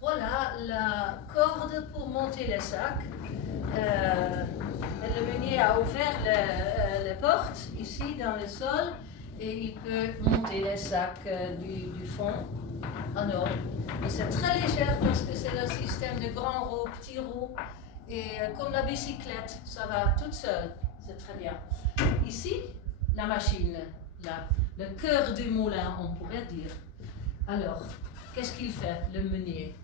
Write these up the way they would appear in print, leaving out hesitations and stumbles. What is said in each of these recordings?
Voilà la corde pour monter les sacs. Le meunier a ouvert les portes ici dans le sol et il peut monter les sacs du fond en or. Et c'est très léger parce que c'est le système de grands roues, petits roues. Et comme la bicyclette, ça va toute seule. C'est très bien. Ici, la machine, là, le cœur du moulin, on pourrait dire. Alors, qu'est-ce qu'il fait, le meunier?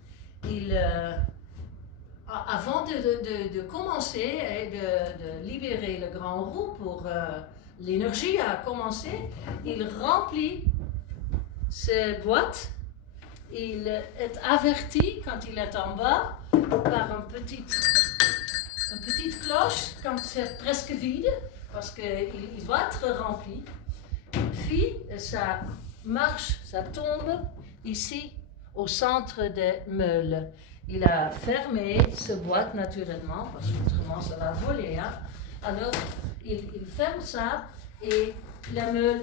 Avant de commencer et de libérer le grand roue pour l'énergie à commencer, il remplit ses boîtes. Il est averti quand il est en bas par une petite cloche quand c'est presque vide parce qu'il doit être rempli. Puis ça marche, ça tombe ici au centre des meules. Il a fermé cette boîte naturellement parce qu'autrement ça va voler. Hein? Alors il ferme ça et la meule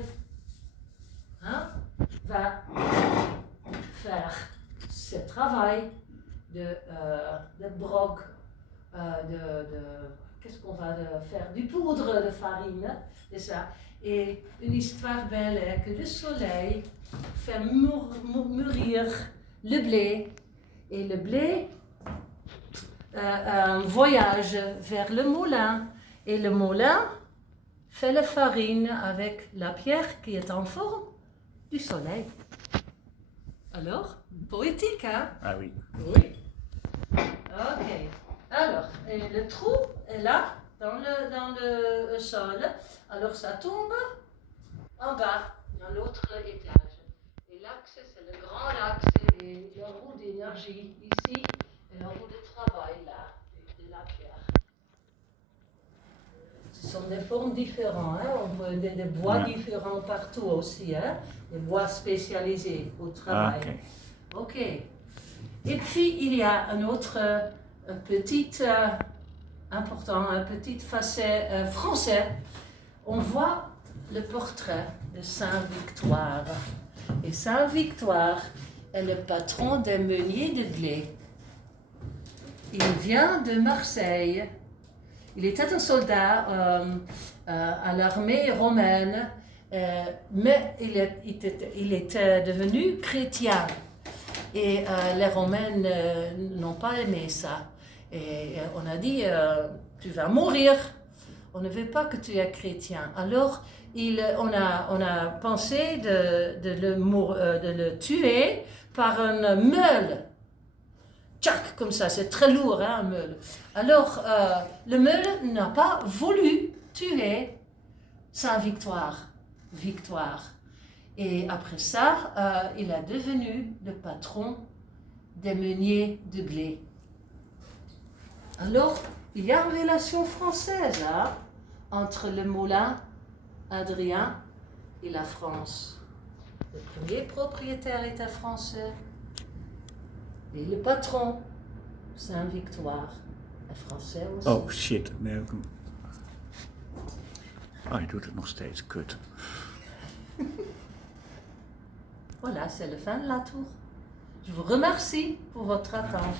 va faire ce travail de broc, qu'est-ce qu'on va faire? Du poudre de farine, c'est ça. Et une histoire belle est que le soleil fait mûrir le blé. Et le blé voyage vers le moulin. Et le moulin fait la farine avec la pierre qui est en forme du soleil. Alors, poétique, hein? Ah oui. Oui. Ok. Alors, le trou est là, dans le sol. Alors, ça tombe en bas, dans l'autre étage. Et l'axe, c'est le grand axe et la roue d'énergie ici, et la roue de travail là, de la pierre. Ce sont des formes différentes, hein? On voit des bois différents partout aussi, hein? Des bois spécialisés au travail. Ok. Et puis, il y a un autre petit facet français. On voit le portrait de Saint-Victoire. Et Saint-Victoire est le patron des meuniers de blé. Il vient de Marseille. Il était un soldat à l'armée romaine, mais il était devenu chrétien. Et les Romains n'ont pas aimé ça. Et on a dit, tu vas mourir. On ne veut pas que tu es chrétien. Alors, on a pensé de le tuer par un meule. Tchac, comme ça, c'est très lourd, hein, un meule. Alors, le meule n'a pas voulu tuer Saint-Victoire. Et après ça, il est devenu le patron des meuniers de blé. Alors, il y a une relation française hein, entre le moulin Adrien et la France. Le premier propriétaire était français et le patron, Saint-Victoire, est français aussi. Oh shit, nee. Hij doet het nog steeds, kut. Voilà, c'est le fin de la tour. Je vous remercie pour votre attente.